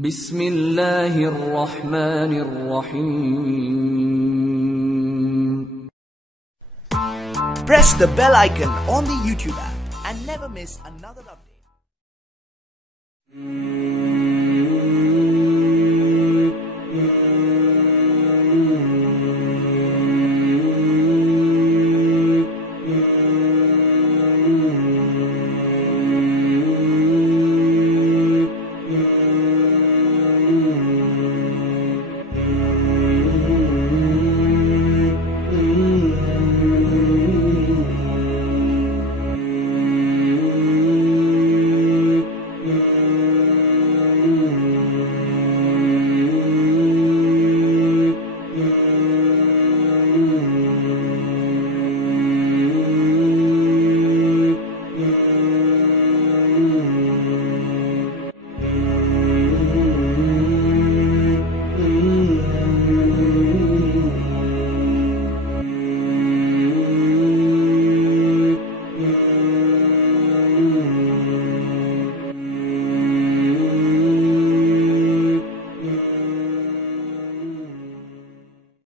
بسم الله الرحمن الرحيم. Press the bell icon on the YouTube app and never miss another update.